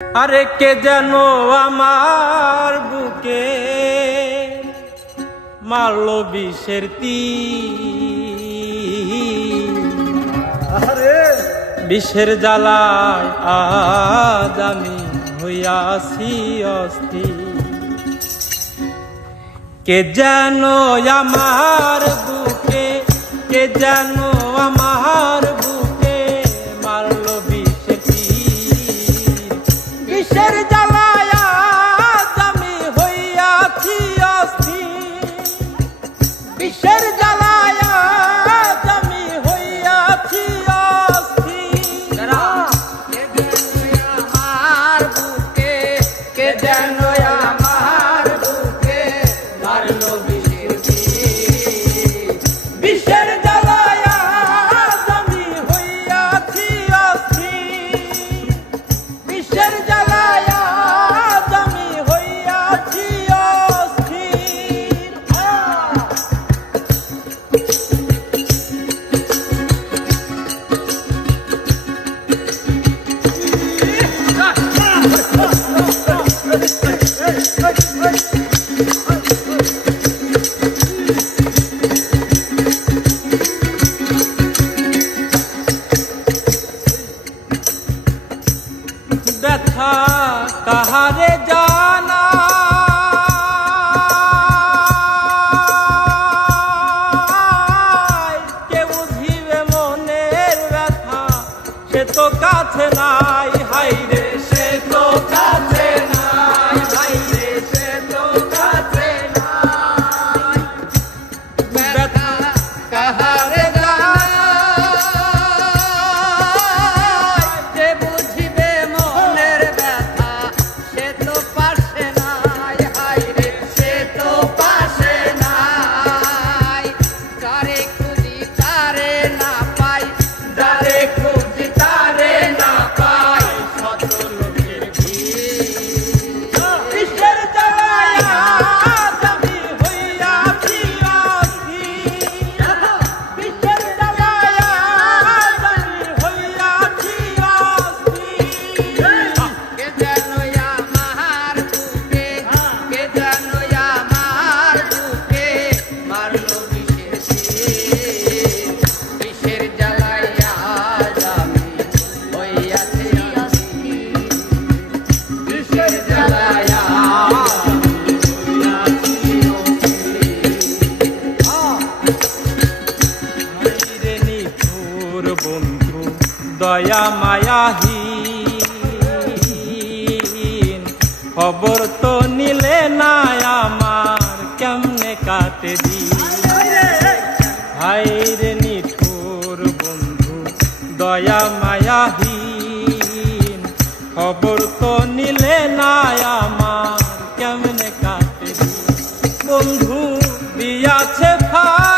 আরে কে যেন আমার বুকে মারলো বিষের আরে। বিষের জ্বালায় আজ আমি হইয়াছি অস্থির। কে যেন আমার বুকে কে যেন আমার মারলো বিষের সে তো কাছে নাই। দয়া মায়াহীন। খবর তো নিলে না আমার, কেমনে কাটে দিন? হাইরে নিঠুর বন্ধু, দয়া মায়াহীন। খবর তো নিলে না আমার, কেমনে কাটে দিন? বন্ধু দিয়াছে ফাঁকি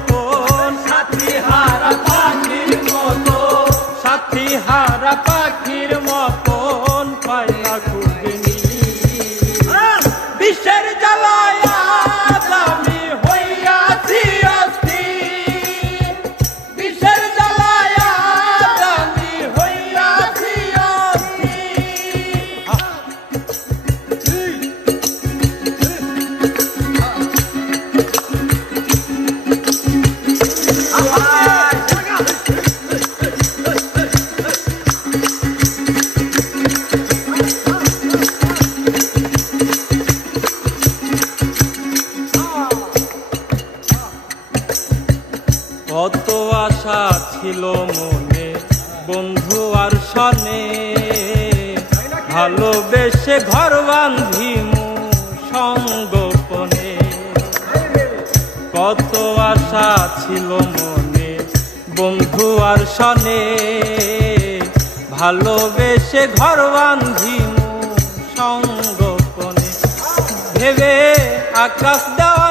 সাথী হারা সনে ভালোবেসে ঘর বান্ধিমু সঙ্গোপনে কত আশা ছিল মনে, বন্ধু আর শনে ভালোবেসে ঘর বান্ধিমু সঙ্গপনে ভেবে আকাশ দেওয়ান